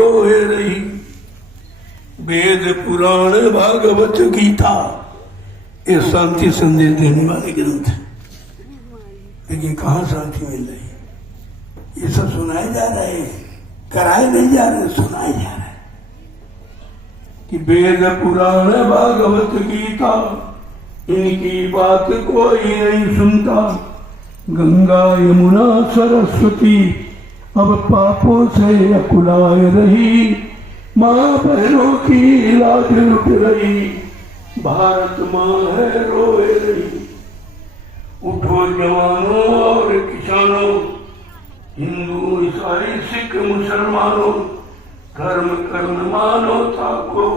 रोए रही। वेद पुराण भागवत गीता ये शांति संदेश देने वाले ग्रंथ है, लेकिन कहाँ शांति मिल रही है? ये सब सुनाए जा रहे हैं, कराए नहीं जा रहे, सुनाए जा रहे हैं कि वेद पुराण भागवत गीता इनकी बात कोई नहीं सुनता। गंगा यमुना सरस्वती अब पापों से अकुलाए रही। माँ बहनों की लाज लुट रही, भारत माँ है रोए रही। उठो जवानों और किसानों, हिंदू ईसाई सिख मुसलमानों, धर्म कर्म मानवता को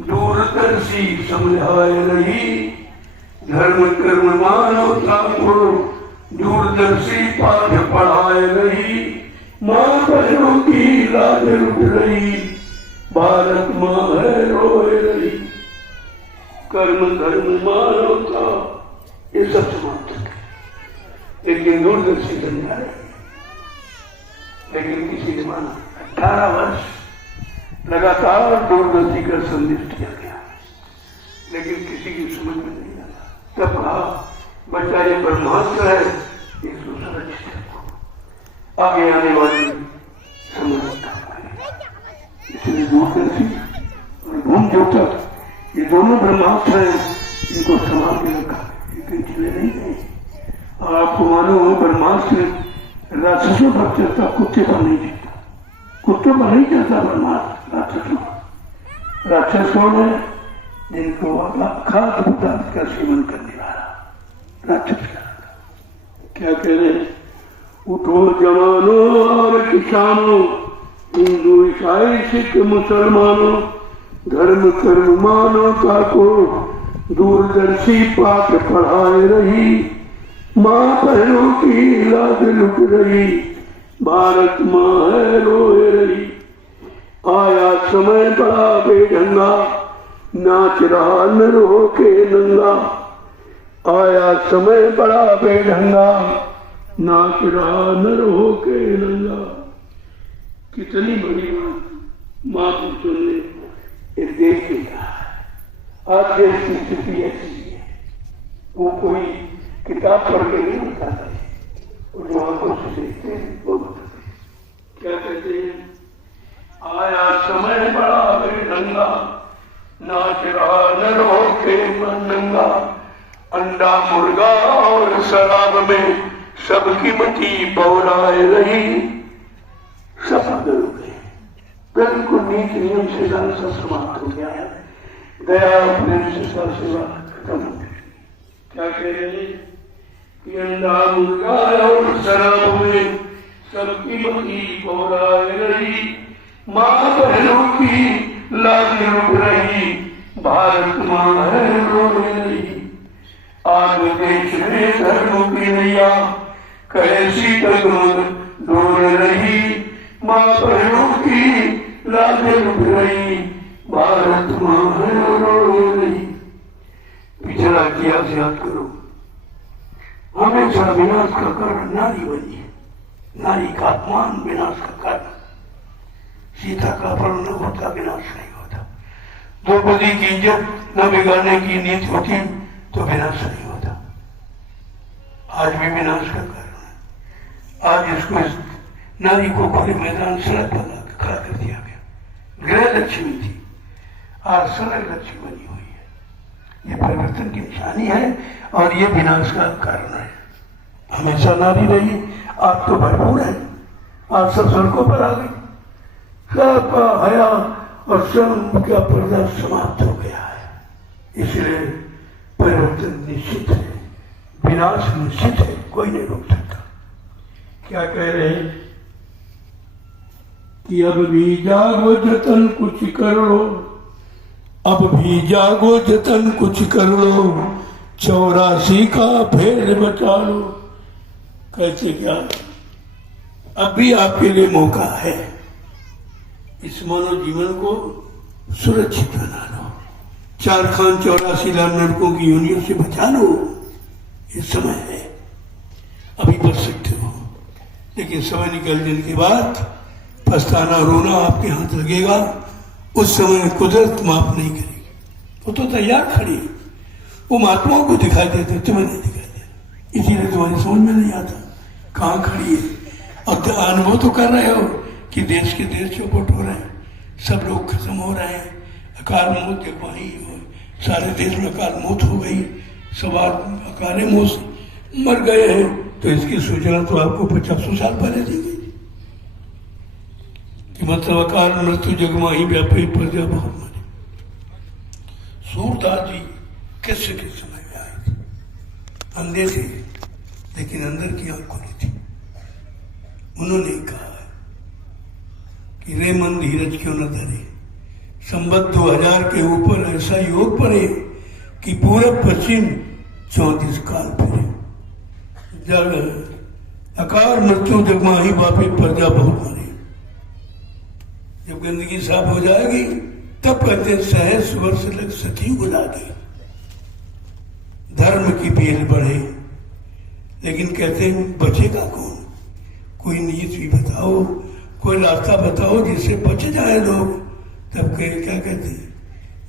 दूरदर्शी समझाए रही। धर्म कर्म मानवता को दूरदर्शी पाठ पढ़ाए रही। माँ बहनों की लाज लुट रही, भारत माँ है रोए रही। कर्म धर्म मानवता ये सब समाप्त है, लेकिन दूरदर्शी समझा रहे हैं। लेकिन किसी ने माना 18 वर्ष लगातार दूरदर्शी का संदेश दिया गया, लेकिन किसी की समझ में नहीं आया। तब कहा बच्चा ये ब्रह्मास्त्र है, इसको सुरक्षित रखो, आगे आने वाली समझता है। इसलिए दूरदर्शी और घूम जोता ये दोनों ब्रह्मास्त्र हैं, इनको संभाल के रखा, लेकिन चले नहीं गए। और आपको मालूम हो ब्रह्मास्त्र राक्षसों पर चलता, कुत्ते पर नहीं चलता। कुत्तों पर नहीं चलता ब्रह्मास्त्र, राक्षसों। राक्षस कौन है? जिनको खाद्य पदार्थ का सेवन करने वाला राक्षस का। क्या कह रहे हैं? उठो जवानों और किसानों, हिंदू ईसाई सिख मुसलमानों, धर्म कर्म मानवता को दूरदर्शी पाठ पढ़ाए रही। माँ बहनों की लाज लुट रही, भारत माँ है रोए रही। आया समय बड़ा बेढंगा, नाच रहा नर होके नंगा। आया समय बड़ा बेढंगा, नाच रहा नर होके नंगा। कितनी बड़ी बात महापुरुषों ने इस देश में कहा। आज देश की स्थिति ऐसी है, वो कोई किताब पढ़ के नहीं बताता है, और जो आंखों से देखते हैं वो बताते हैं। क्या कहते हैं? आया समय बड़ा बेढंगा, नाच रहा नर होके नंगा। अंडा मुर्गा और शराब में सबकी मती बौराए रही। सब बदल गए, बिल्कुल नीति नियम से सब समाप्त हो गया है। दया प्रेम से सेवा खत्म हो गई। क्या कह रहे हैं कि अंडा मुर्गा और शराब में सबकी मती बौराए रही। माँ बहनों की लाज लुट रही, भारत माँ है रोए रही। आज देश में धर्मों की नैया कैसी डगमग डोल रही। माँ बहनों की लाज लुट रही, भारत माँ है रोए रही। पिछला इतिहास याद करो, हमेशा विनाश का कारण नारी बनी है। नारी का अपमान विनाश का कारण। सीता का अपहरण न होता, विनाश नहीं होता। द्रौपदी की इज्जत न बिगाड़ने की नीति होती तो विनाश नहीं होता। आज भी विनाश का कारण है। आज इसको नारी को खुले मैदान सड़क पर खड़ा कर दिया गया। गृह लक्ष्मी थी, आज सड़क लक्ष्मी बनी हुई है। ये परिवर्तन की निशानी है और ये विनाश का कारण है। हमेशा नारी रही, आज तो भरपूर है। आज सब सड़कों पर आ गई। सबका हया और शर्म का पर्दा समाप्त हो गया है। इसलिए परिवर्तन निश्चित है, विनाश निश्चित है, कोई नहीं रोक सकता। क्या कह रहे हैं कि अब भी जागो जतन कुछ कर लो, अब भी जागो जतन कुछ कर लो, 84 का फेर बचा लो। कैसे? क्या अब भी आपके लिए मौका है। इस मानव जीवन को सुरक्षित बना लो। 84 लाख नरकों की यूनियन से बचा लो। ये समय है, अभी बच सकते हो, लेकिन समय निकल जाने के बाद पछताना रोना आपके हाथ लगेगा, उस समय कुदरत माफ नहीं करेगी। वो तो तैयार खड़ी है, वो महात्माओं को दिखाई देते, तुम्हें नहीं दिखाई दे, इसीलिए तुम्हारी समझ में नहीं आता कहाँ खड़ी है। अब अनुभव तो कर रहे हो कि देश के देश चौपट हो रहे हैं, सब लोग खत्म हो रहे हैं, अकाल मौत जब वहीं सारे देश में अकाल मौत हो गई, सब अकाल मौत मर गए हैं, तो इसकी सूचना तो आपको 50 साल पहले दी गई कि मतलब अकाल मृत्यु जगमाही व्यापी प्रजा बहुत मरे। सूरदास जी कैसे के समय में आए थे, अंधे थे लेकिन अंदर की आंख खुली थी। उन्होंने कहा कि रे मन धीरज क्यों न धरे, संवत 2000 के ऊपर ऐसा योग पड़े कि पूरब पश्चिम 34 काल फिरे। जग अकाल मृत्यु जगमाही वापी प्रजा बहुत मरे। जब गंदगी साफ हो जाएगी तब कहते सहस वर्ष लग सती गुलागी, धर्म की बेल बढ़े, लेकिन कहते हैं बचेगा कौन? कोई नीति भी बताओ, कोई रास्ता बताओ जिससे बच जाए लोग। तब क्या कहते हैं,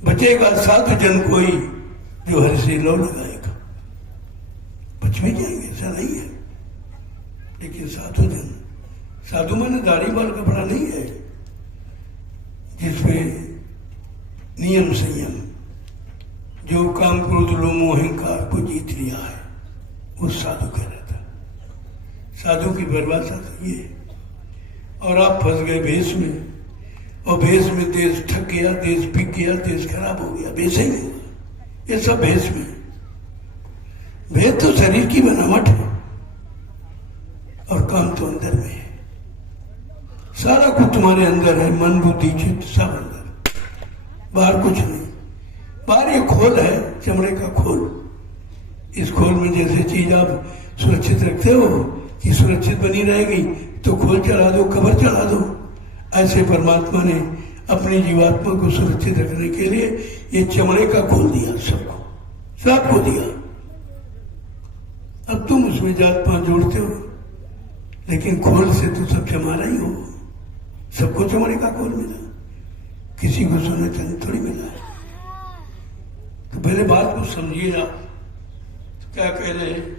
बचेगा साधु जन कोई जो हर से लो लगाएगा। बच भी जाएंगे ऐसा नहीं है, लेकिन साधु जन, साधु माने दाढ़ी बाल कपड़ा नहीं है, जिसमें नियम संयम, जो काम क्रोध लोभ अहंकार को जीत लिया है, वो साधु कह रहा था। साधु की परिभाषा तो ये। और आप फंस गए भेष में, और भेष में देश ठग गया, देश बिक गया, देश खराब हो गया, भेष ही नहीं हुआ। ये सब भेष में। भेष तो शरीर की बनावट है और काम तो अंदर में है। सारा कुछ तुम्हारे अंदर है, मन बुद्धि चित्त सब अंदर, बाहर कुछ नहीं। बाहर ये खोल है, चमड़े का खोल। इस खोल में जैसे चीज आप सुरक्षित रखते हो कि सुरक्षित बनी रहेगी, तो खोल चढ़ा दो, कवर चढ़ा दो। ऐसे परमात्मा ने अपनी जीवात्मा को सुरक्षित रखने के लिए ये चमड़े का खोल दिया, सबको दिया। अब तुम उसमें जात पात जोड़ते हो, लेकिन खोल से तो सब चमारा ही हो। सबको चमड़े का खोल मिला, किसी को सोने चांदी थोड़ी मिला। तो पहले बात को समझिए आप। तो क्या कह रहे हैं,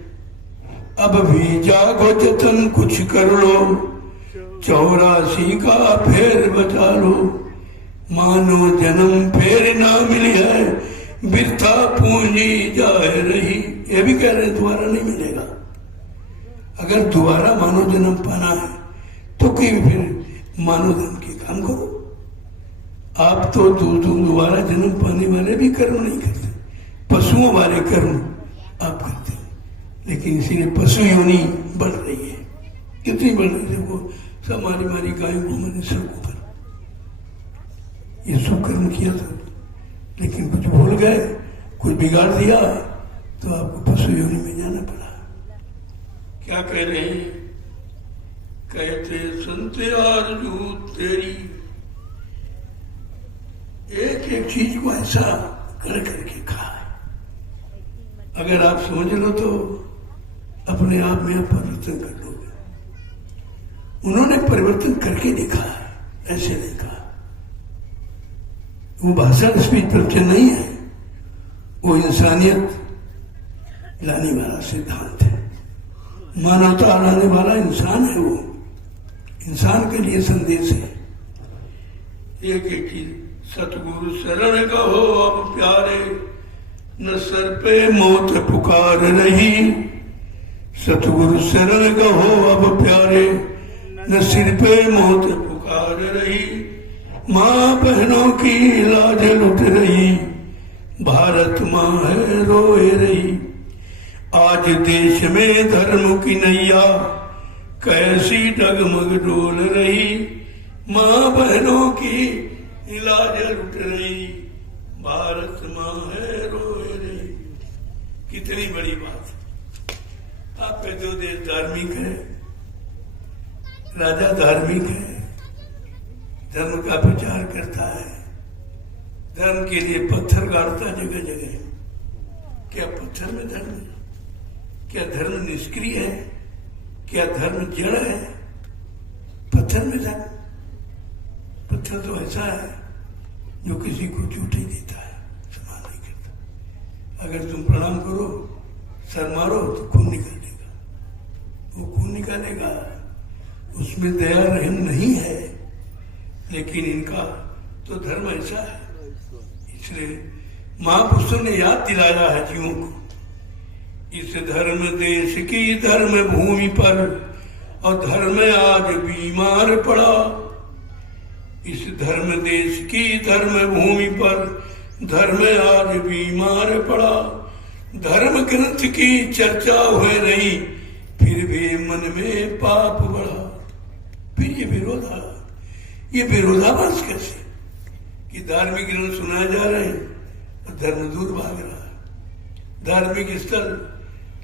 अब भी जागो जतन कुछ कर लो, 84 का फेर बचा लो। मानो जन्म फेर ना मिली है, बिरथा पूंजी जाए रही। ये भी कह रहे हैं दोबारा नहीं मिलेगा। अगर दोबारा मानव जन्म पाना है तो कोई फिर मानव जन्म के काम करो। आप तो दोबारा जन्म पाने वाले भी कर्म नहीं करते, पशुओं वाले कर्म आप करते हैं। लेकिन इसीलिए पशु योनि बढ़ रही है। कितनी बढ़ रही है? वो सब मारी मारी गाय घूमने सड़कों पर, ये सब कर्म किया था, लेकिन कुछ भूल गए, कुछ बिगाड़ दिया, तो आपको पशु योनि में जाना पड़ा। क्या कह रहे हैं, कहते संत आरजू तेरी, एक एक चीज को ऐसा कर करके खा। अगर आप समझ लो तो अपने आप में परिवर्तन कर लोगे। उन्होंने परिवर्तन करके दिखा है, ऐसे नहीं कहा। वो भाषण स्पीच प्रवचन नहीं है, वो इंसानियत लाने वाला सिद्धांत है। मानवता लाने वाला इंसान है, वो इंसान के लिए संदेश है। एक एक चीज, सतगुरु शरण कहो अब प्यारे, न सर पे मौत पुकार रही। सतगुरु शरण कहो अब प्यारे, न सिर पे मौत पुकार रही। माँ बहनों की लाज लुट रही, भारत माँ है रोए रही। आज देश में धर्म की नैया, कैसी डगमग डोल रही। माँ बहनों की लाज लुट रही, भारत माँ है रोए रही। कितनी बड़ी बात है। आपका जो देश धार्मिक है, राजा धार्मिक है, धर्म का प्रचार करता है, धर्म के लिए पत्थर गाड़ता जगह जगह। क्या पत्थर में धर्म है? क्या धर्म निष्क्रिय है? क्या धर्म जड़ है? पत्थर में धर्म। पत्थर तो ऐसा है जो किसी को चोट ही देता है, समान नहीं करता। अगर तुम प्रणाम करो, सर मारो तो खून निकालेगा, वो खून निकालेगा, उसमें दया रहम नहीं है। लेकिन इनका तो धर्म ऐसा है, इसलिए महापुरुषों ने याद दिलाया है जीवों को, इस धर्म देश की धर्म भूमि पर और धर्म आज बीमार पड़ा। इस धर्म देश की धर्म भूमि पर धर्म आज बीमार पड़ा। धर्म ग्रंथ की चर्चा हुए नहीं, फिर भी मन में पाप बढ़ा। फिर ये विरोधाभास कैसे कि धार्मिक ग्रंथ सुनाए जा रहे हैं और धर्म दूर भाग रहा है। धार्मिक स्थल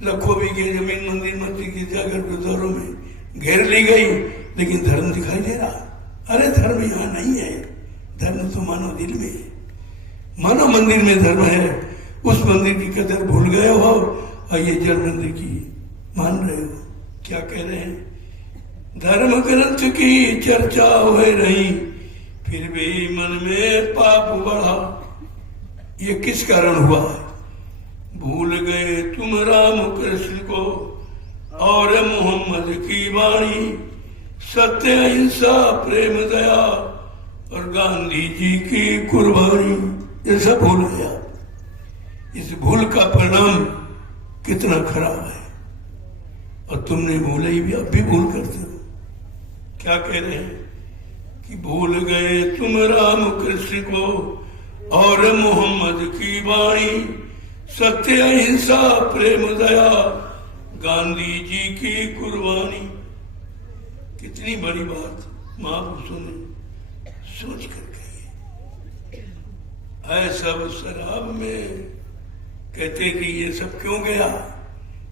लाखों बीघे जमीन, मंदिर, मस्जिद, गिरजाघर, गुरुद्वारों में घेर ली गई, लेकिन धर्म दिखाई दे रहा। अरे धर्म यहाँ नहीं है, धर्म तो मानव दिल में है। मानव मंदिर में धर्म है, उस मंदिर की कदर भूल गए हो और ये जड़ मंदिर की मान रहे हो। क्या कह रहे हैं? धर्म ग्रंथ की चर्चा हुए नहीं, फिर भी मन में पाप बढ़ा। ये किस कारण हुआ है? भूल गए तुम राम कृष्ण को और मोहम्मद की वाणी, सत्य अहिंसा प्रेम दया और गांधी जी की कुर्बानी। ये सब भूल गया। इस भूल का परिणाम कितना खराब है, और तुमने भूले ही भी, अब भी भूल करते हो। क्या कह रहे हैं कि भूल गए तुम राम कृष्ण को और मोहम्मद की वाणी, सत्य अहिंसा प्रेम दया गांधी जी की कुर्बानी। कितनी बड़ी बात महापुरुषों ने सोच कर कही है। सब शराब में कहते कि ये सब क्यों गया?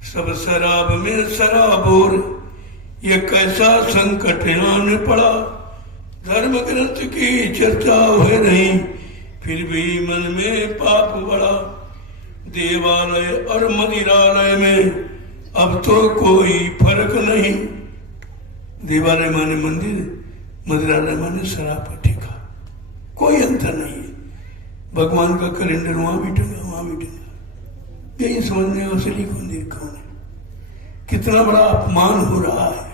सब शराब में शराबोर, ये कैसा संकट आन पड़ा। धर्म ग्रंथ की चर्चा हुए नहीं, फिर भी मन में पाप बढ़ा। देवालय और मंदिरालय में अब तो कोई फर्क नहीं। देवालय माने मंदिर, मंदिरालय माने शराब का ठेका, कोई अंतर नहीं है। भगवान का कैलेंडर वहां भी टंगा, वहां भी टंगा। यही समझने असली मंदिर कौन है? कितना बड़ा अपमान हो रहा है।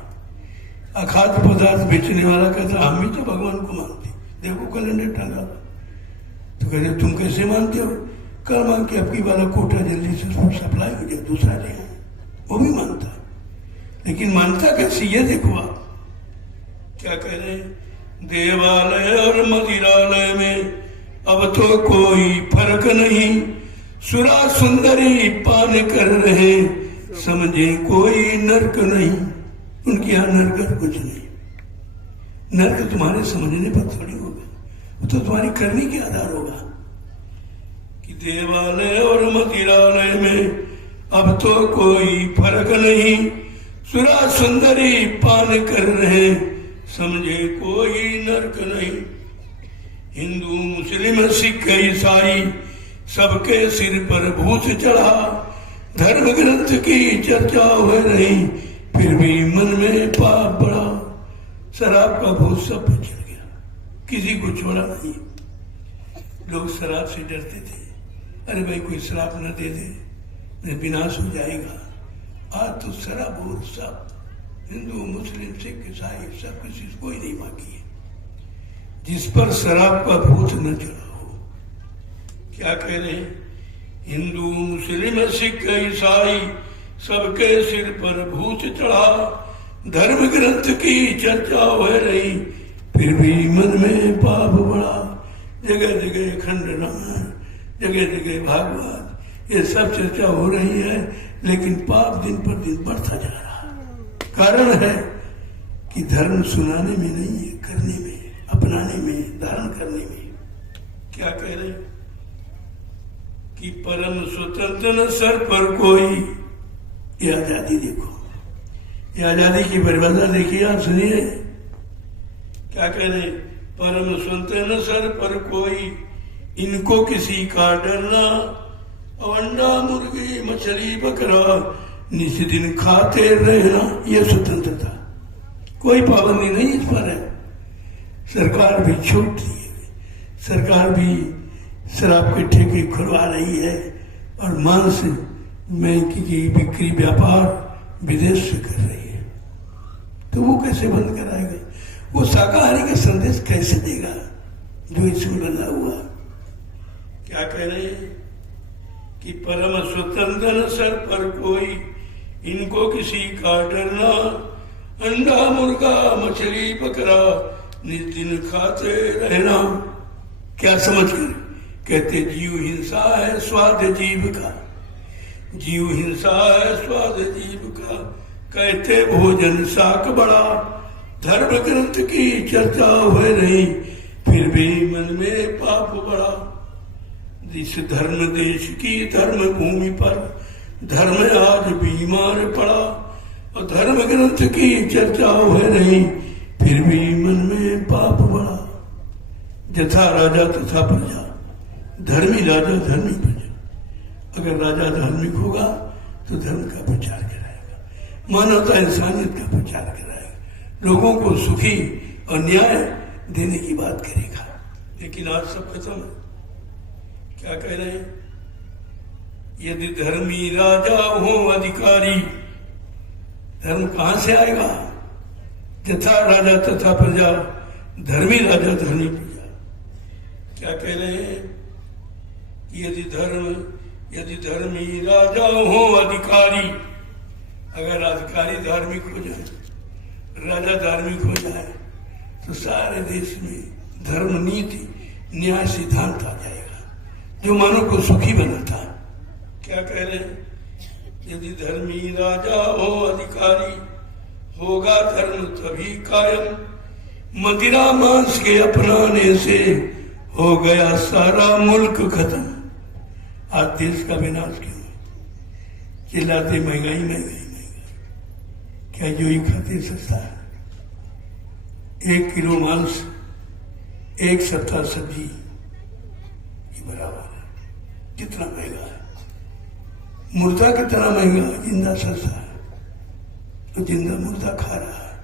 अखाद्य पदार्थ बेचने वाला कहता हम भी तो भगवान को मानते, देखो कैलेंडर टंगा। तो कहते तुम कैसे मानते हो? कल मांग के आपकी वाला कोटा जल्दी से सप्लाई हो जाए, दूसरा ले आए। वो भी मानता है, लेकिन मानता कैसे? ये देखो आप क्या कह रहे हैं। देवालय और मंदिरालय में अब तो कोई फर्क नहीं। सुरा सुंदरी पान कर रहे, समझे कोई नर्क नहीं। उनके यहाँ नरक कुछ नहीं। नर्क तुम्हारे समझने पर थोड़ी होगा, वो तो तुम्हारी करनी के आधार होगा। कि देवालय और मंदिरालय में अब तो कोई फर्क नहीं। सुरा सुंदरी पान कर रहे, समझे कोई नर्क नहीं। हिंदू मुस्लिम सिख ईसाई सबके सिर पर भूत चढ़ा। धर्म ग्रंथ की चर्चा हो रही, फिर भी मन में पाप बढ़ा। शराब का भूत सब पे चढ़ गया, किसी को छोड़ा नहीं। लोग शराब से डरते थे, अरे भाई कोई शराब न दे दे, विनाश हो जाएगा। आज तो शराब और सब हिंदू मुस्लिम सिख ईसाई सब किसी कोई नहीं बाकी है जिस पर शराब का भूत न चढ़ा हो। क्या कह रहे हैं? हिंदू मुस्लिम सिख ईसाई सबके सिर पर भूत चढ़ा। धर्म ग्रंथ की चर्चा हो रही, फिर भी मन में पाप बढ़ा। जगह जगह खंड रामायण, जगह जगह भागवत, ये सब चर्चा हो रही है, लेकिन पाप दिन पर दिन बढ़ता जा रहा है। कारण है कि धर्म सुनाने में नहीं है, करने में, अपनाने में, धारण करने में। क्या कह रहे कि परम स्वतंत्र न सर पर कोई। ये आजादी देखो, ये आजादी की परिभाषा देखिए, आप सुनिए क्या कह रहे। परम स्वतंत्र न सर पर कोई, इनको किसी का डरना। अंडा मुर्गी मछली बकरा निस दिन खाते रहना, ये स्वतंत्रता। कोई पाबंदी नहीं इस पर है। सरकार भी छूट रही है, सरकार भी शराब के ठेके खुलवा रही है और मांस में की बिक्री व्यापार विदेश से कर रही है। तो वो कैसे बंद कराएगा? वो शाकाहारी का संदेश कैसे देगा जो इसमें बना हुआ? क्या कह रहे हैं कि परम स्वतंत्र सर पर कोई इनको किसी का डरना, अंडा मुर्गा मछली बकरा निज दिन खाते रहना। क्या समझ कर कहते जीव हिंसा है स्वाद जीव का, जीव हिंसा है स्वाद जीव का, कहते भोजन शाक बड़ा, धर्म ग्रंथ की चर्चा हो रही फिर भी मन में पाप बड़ा। इस धर्म देश की धर्म भूमि पर धर्म आज बीमार पड़ा, और धर्म ग्रंथ की चर्चा हो रही फिर भी मन में पाप बड़ा। जथा राजा तथा प्रजा, धर्मी राजा धर्मी प्रजा। अगर राजा धार्मिक होगा तो धर्म का प्रचार कराएगा, मानवता इंसानियत का प्रचार कराएगा, लोगों को सुखी और न्याय देने की बात करेगा। लेकिन आज सब खत्म है। क्या कह रहे हैं? यदि धर्मी राजा हो अधिकारी, धर्म कहां से आएगा? जथा राजा तथा प्रजा, धर्मी राजा धर्मी प्रजा। क्या कह रहे हैं? यदि धर्मी राजा हो अधिकारी, अगर अधिकारी धार्मिक हो जाए, राजा धार्मिक हो जाए तो सारे देश में धर्म नीति न्याय सिद्धांत आ जाएगा जो मानव को सुखी बनाता है। क्या कह रहे हैं? यदि धर्मी राजा हो अधिकारी, होगा धर्म तभी कायम, मदिरा मांस के अपनाने से हो गया सारा मुल्क खत्म। आज देश का विनाश क्यों? चिल्लाते महंगाई महंगाई महंगाई। क्या जो ही खाते सस्ता है? 1 किलो मांस 1 सप्ताह सब्जी के बराबर है। कितना महंगा है? मुर्दा कितना महंगा है? जिंदा सस्ता है तो जिंदा मुर्दा खा रहा है,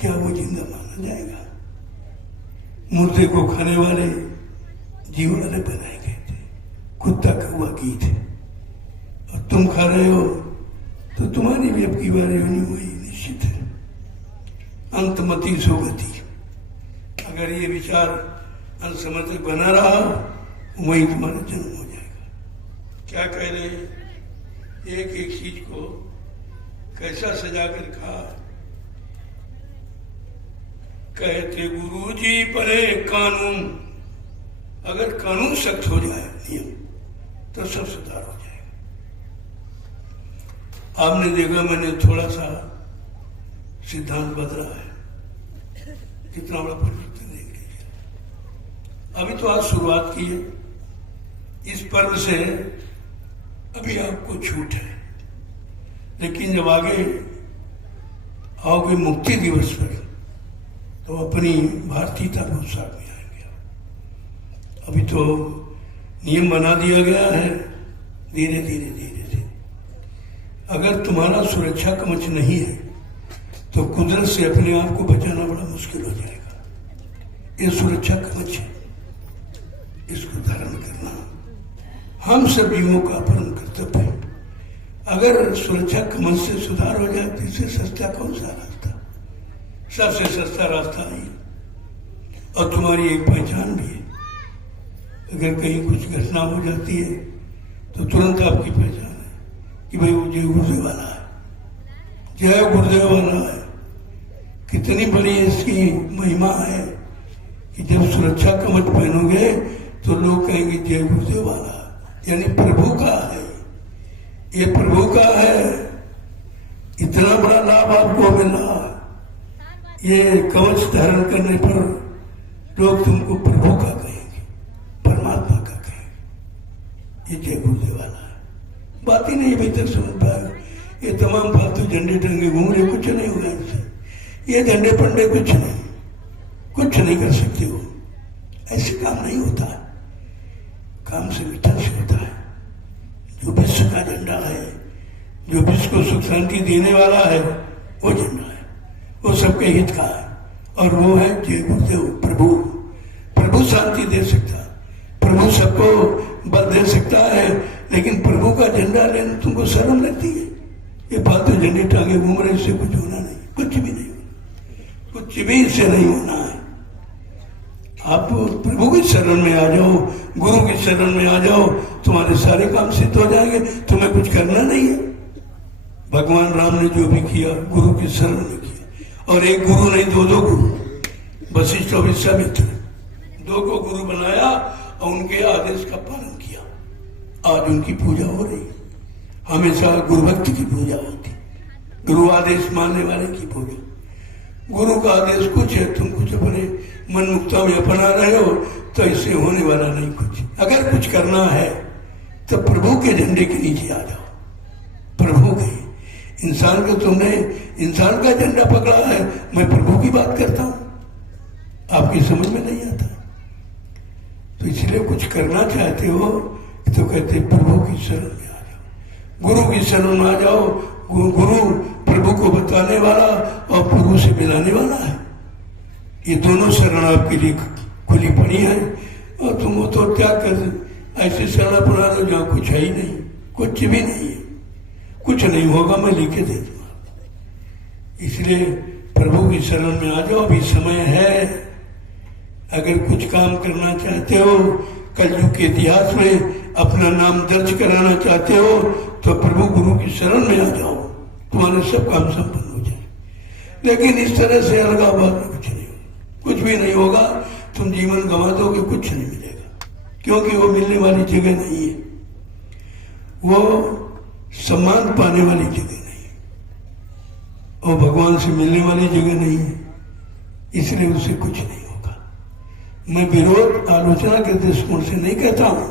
क्या वो जिंदा माना जाएगा? मुर्दे को खाने वाले जीव वाले बनाए गए थे, कुत्ता कौवा की थे, और तुम खा रहे हो तो तुम्हारी भी अब की बारी होनी वही निश्चित है। अंतमति सोगति। अगर ये विचार अंतसमर्थ बना रहा वही तुम्हारा जन्म हो जाएगा। क्या कह रहे हैं? एक एक चीज को कैसा सजा कर कहा। कहते गुरुजी बने कानून, अगर कानून सख्त हो जाए नियम तो सब सुधार हो जाएगा। आपने देखा मैंने थोड़ा सा सिद्धांत बदला है, कितना बड़ा परिवर्तन देख लीजिए। अभी तो आज शुरुआत की है, इस पर्व से अभी आपको छूट है, लेकिन जब आगे आओगे मुक्ति दिवस पर तो अपनी भारतीयता को साथ में आएंगे। अभी तो नियम बना दिया गया है, धीरे धीरे धीरे धीरे। अगर तुम्हारा सुरक्षा कवच नहीं है तो कुदरत से अपने आप को बचाना बड़ा मुश्किल हो जाएगा। ये सुरक्षा कवच है, इसको धारण करना हम सभी का परम कर्तव्य है। अगर सुरक्षा कवच से सुधार हो जाए तो इससे सस्ता कौन सा रास्ता? सबसे सस्ता रास्ता है, और तुम्हारी एक पहचान भी है। अगर कहीं कुछ घटना हो जाती है तो तुरंत आपकी पहचान है कि भाई वो जय गुरुदेव वाला है, जय गुरुदेव वाला है। कितनी बड़ी इसकी महिमा है कि जब सुरक्षा कवच पहनोगे तो लोग कहेंगे जय गुरुदेव वाला, यानी प्रभु का है, ये प्रभु का है। इतना बड़ा लाभ आपको मिला, ये कवच धारण करने पर लोग तुमको प्रभु का कहेंगे, परमात्मा का कहेंगे। ये जय गुरुदेव वाला है। बात ही नहीं अभी तक समझ पाए। ये तमाम फालतू झंडे टंगे घूम रहे, कुछ नहीं होगा इनसे। ये झंडे पंडे कुछ नहीं कर सकते हो। ऐसे काम नहीं होता, काम से विठल से होता है। जो विश्व का झंडा है, जो विश्व को सुख शांति देने वाला है, वो झंडा है, वो सबके हित का है। और वो है जय गुरुदेव प्रभु। प्रभु शांति दे सकता है, प्रभु सबको बल दे सकता है, लेकिन प्रभु का झंडा लेने तुमको शर्म लगती है। ये फालतू झंडे टांगे घूम रहे, इससे कुछ होना नहीं, कुछ भी नहीं होना, कुछ भी इससे नहीं होना है। आप प्रभु की शरण में आ जाओ, गुरु की शरण में आ जाओ, तुम्हारे सारे काम सिद्ध हो जाएंगे, तुम्हें कुछ करना नहीं है। भगवान राम ने जो भी किया गुरु की शरण में किया, और एक गुरु नहीं, दो गुरु, वशिष्ठ और विश्वामित्र, दो को गुरु बनाया और उनके आदेश का पालन किया। आज उनकी पूजा हो रही, हमेशा गुरु भक्ति की पूजा होती, गुरु आदेश मानने वाले की पूजा। गुरु का आदेश कुछ है, तुम कुछ अपने मन मुक्ता में अपना रहे हो, तो इससे होने वाला नहीं कुछ। अगर कुछ करना है तो प्रभु के झंडे के नीचे आ जाओ, प्रभु के। इंसान को तुमने इंसान का झंडा पकड़ा है, मैं प्रभु की बात करता हूं, आपकी समझ में नहीं आता। तो इसलिए कुछ करना चाहते हो तो कहते प्रभु की शरण में आ जाओ, गुरु की शरण में आ जाओ। गुरु प्रभु को बताने वाला और प्रभु से मिलाने वाला है। ये दोनों शरण आपके लिए खुली पड़ी है, और तुम तो त्याग कर ऐसे शरण अपना लो जहां कुछ है ही नहीं, कुछ भी नहीं है, कुछ नहीं होगा, मैं लिख के दे दूंगा। इसलिए प्रभु की शरण में आ जाओ, अभी समय है। अगर कुछ काम करना चाहते हो, कलयुग के इतिहास में अपना नाम दर्ज कराना चाहते हो, तो प्रभु गुरु की शरण में आ जाओ, तुम्हारे सब काम संपन्न हो जाए। लेकिन इस तरह से अलगाववाद में कुछ नहीं होगा, कुछ भी नहीं होगा, तुम जीवन गंवा दोगे, कुछ नहीं मिलेगा, क्योंकि वो मिलने वाली जगह नहीं है, वो सम्मान पाने वाली जगह नहीं है, और भगवान से मिलने वाली जगह नहीं है, इसलिए उससे कुछ नहीं होगा। मैं विरोध आलोचना के दृष्टिकोण से नहीं कहता हूं,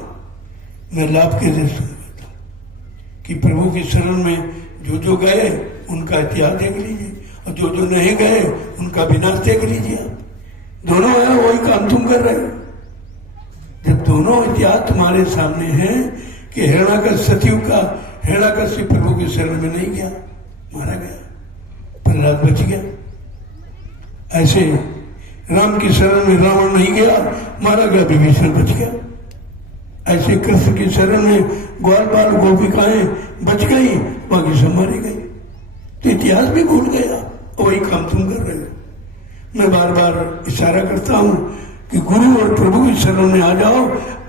मैं लाभ के दृष्टिकोण कहता हूं कि प्रभु की शरण में जो गए उनका इतिहास देख लीजिए, और जो नहीं गए उनका विनाश देख लीजिए। आप दोनों है, वही काम तुम कर रहे हो। जब दोनों इतिहास तुम्हारे सामने हैं कि हिरण्याकश्यप सतयुग का हिरण्याकश्यप प्रभु की शरण में नहीं गया, मारा गया, प्रहलाद बच गया। ऐसे राम की शरण में रावण नहीं गया, मारा गया, विभीषण बच गया। ऐसे कृष्ण की शरण में ग्वाल बाल गोपिकाएं बच गई, बाकी सब मारी गई। तो इतिहास भी भूल गया, वही काम तुम कर रहे हो। मैं बार बार इशारा करता हूं कि गुरु और प्रभु की शरण में आ जाओ,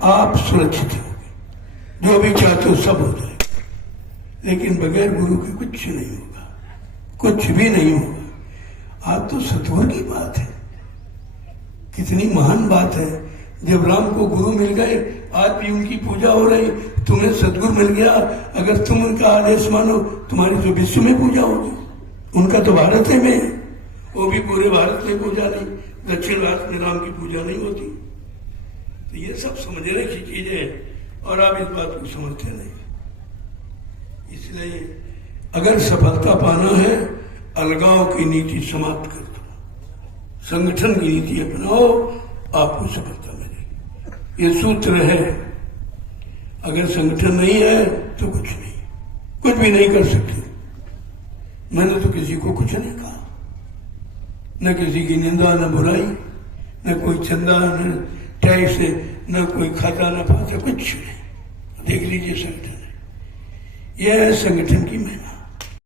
आप सुरक्षित होगे, जो भी चाहते हो सब हो जाएगा। लेकिन बगैर गुरु के कुछ नहीं होगा, कुछ भी नहीं होगा। आप तो सतगुरु की बात है, कितनी महान बात है। जब राम को गुरु मिल गए, आज भी उनकी पूजा हो रही, तुम्हें सदगुरु मिल गया, अगर तुम उनका आदेश मानो, तुम्हारी तो विश्व में पूजा होगी। उनका तो भारत में है, वो भी पूरे भारत में पूजा नहीं, दक्षिण भारत में राम की पूजा नहीं होती। तो ये सब समझने की चीजें, और आप इस बात को समझते नहीं। इसलिए अगर सफलता पाना है, अलगाव की नीति समाप्त कर दो, संगठन की नीति अपनाओ, आपको सफलता मिलेगी। ये सूत्र है। अगर संगठन नहीं है तो कुछ नहीं, कुछ भी नहीं कर सकते। मैंने तो किसी को कुछ नहीं कहा, न किसी की निंदा, न बुराई, न कोई चंदा, न टैक्स, न कोई खाता, न पाता, कुछ नहीं। देख लीजिए संगठन है, यह है संगठन की महिमा।